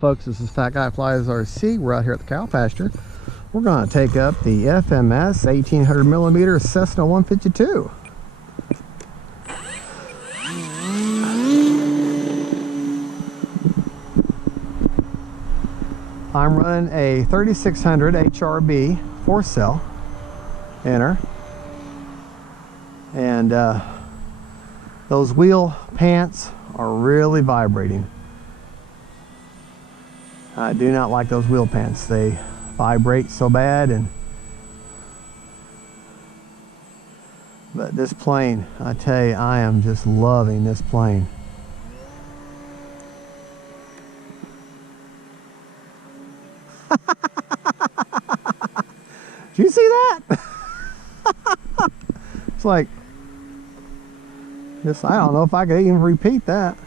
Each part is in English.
Folks, this is Fat Guy Flies RC. We're out here at the cow pasture. We're going to take up the FMS 1800 millimeter Cessna 152. I'm running a 3600 HRB 4-cell in her, and those wheel pants are really vibrating. I do not like those wheel pants. They vibrate so bad, but this plane, I tell you, I am just loving this plane. Did you see that? It's like, just, I don't know if I could even repeat that.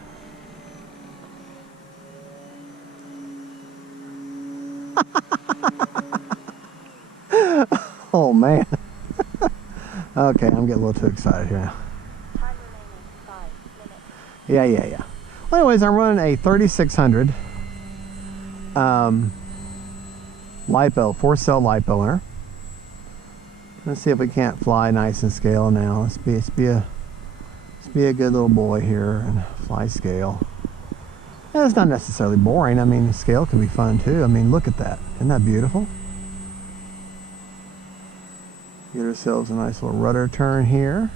Oh man. Okay, I'm getting a little too excited here now. Time remaining 5 minutes. Yeah. Well, anyways, I'm running a 3600 lipo, 4-cell lipo in her. Let's see if we can't fly nice and scale now. Let's be a good little boy here and fly scale. And it's not necessarily boring. I mean, scale can be fun too. I mean, look at that. Isn't that beautiful? Get ourselves a nice little rudder turn here.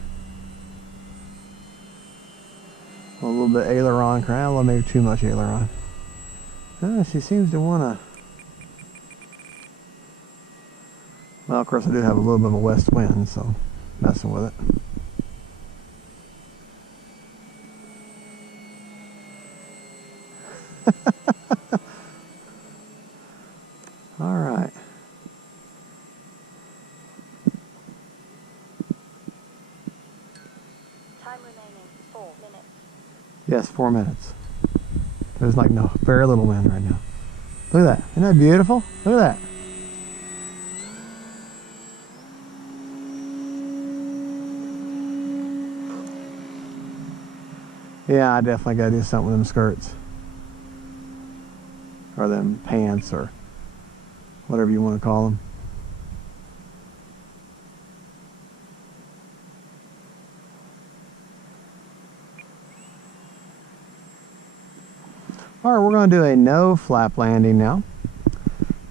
A little bit aileron crown. Well, maybe too much aileron. She seems to want to. Well, of course, I do have a little bit of a west wind, so messing with it. All right. Time remaining 4 minutes. Yes, 4 minutes. There's like very little wind right now. Look at that. Isn't that beautiful? Look at that. Yeah, I definitely got to do something with them skirts. Or them pants, or whatever you want to call them. Alright, we're going to do a no flap landing now.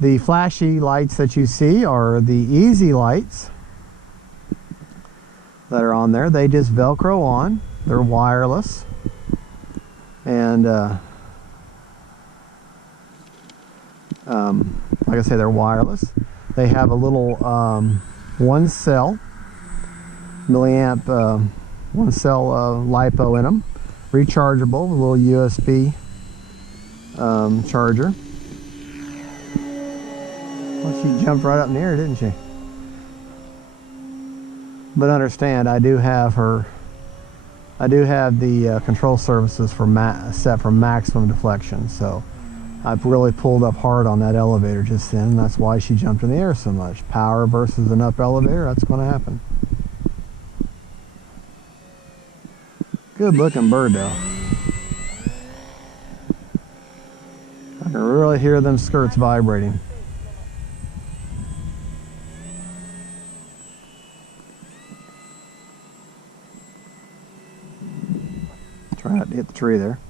The flashy lights that you see are the easy lights that are on there. They just Velcro on. They're wireless. And like I say, they're wireless. They have a little 1-cell milliamp 1-cell lipo in them, rechargeable with a little USB charger. Well, she jumped right up in the air, didn't she? But understand, I do have the control surfaces for set for maximum deflection, so I've really pulled up hard on that elevator just then, and that's why she jumped in the air so much. Power versus an up elevator, that's going to happen. Good looking bird though. I can really hear them skirts vibrating. Try not to hit the tree there.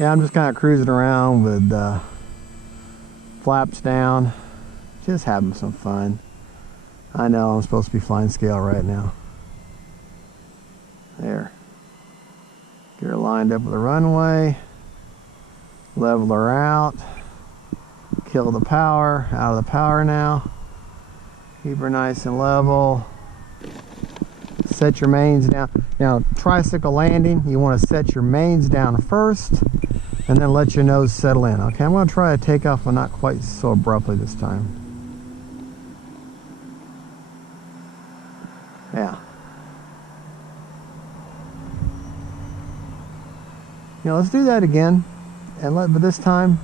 Yeah, I'm just kind of cruising around with flaps down, just having some fun. I know I'm supposed to be flying scale right now. There. Get her lined up with the runway, level her out, kill the power, out of the power now. Keep her nice and level. Set your mains down. Now, tricycle landing, you want to set your mains down first and then let your nose settle in. Okay, I'm going to try to take off, but not quite so abruptly this time. Yeah. Let's do that again, but this time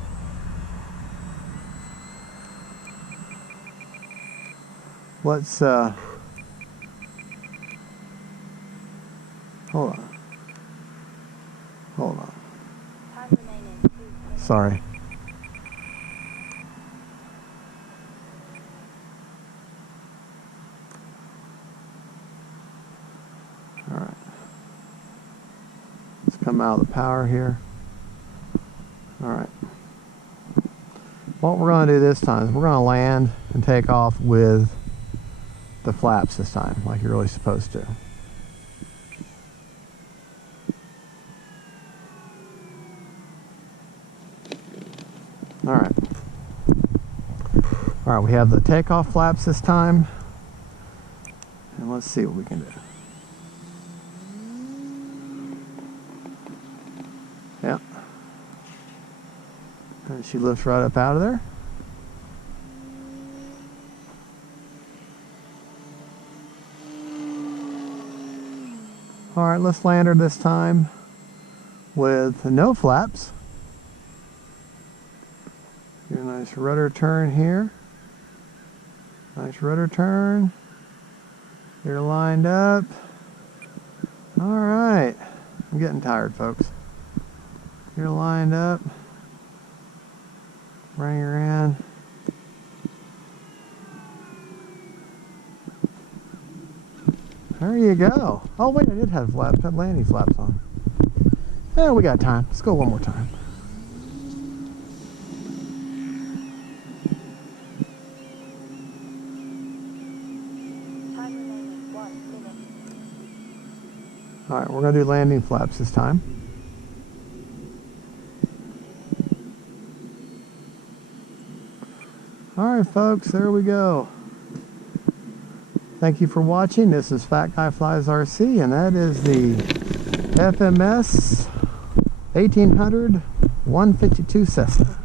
let's Hold on. Hold on. Time remaining 2 minutes. Sorry. Alright. Let's come out of the power here. Alright. What we're going to do this time is we're going to land and take off with the flaps this time, like you're really supposed to. Alright. Alright, we have the takeoff flaps this time. And let's see what we can do. Yep. And she lifts right up out of there. Alright, let's land her this time with no flaps. Get a nice rudder turn here. Nice rudder turn. You're lined up. Alright. I'm getting tired, folks. You're lined up. Bring her in. There you go. Oh wait, I did have flaps, had landing flaps on. Yeah, we got time. Let's go one more time. Time remaining 1 minute. Alright, we're going to do landing flaps this time. Alright folks, there we go. Thank you for watching. This is Fat Guy Flies RC, and that is the FMS 1800 152 Cessna.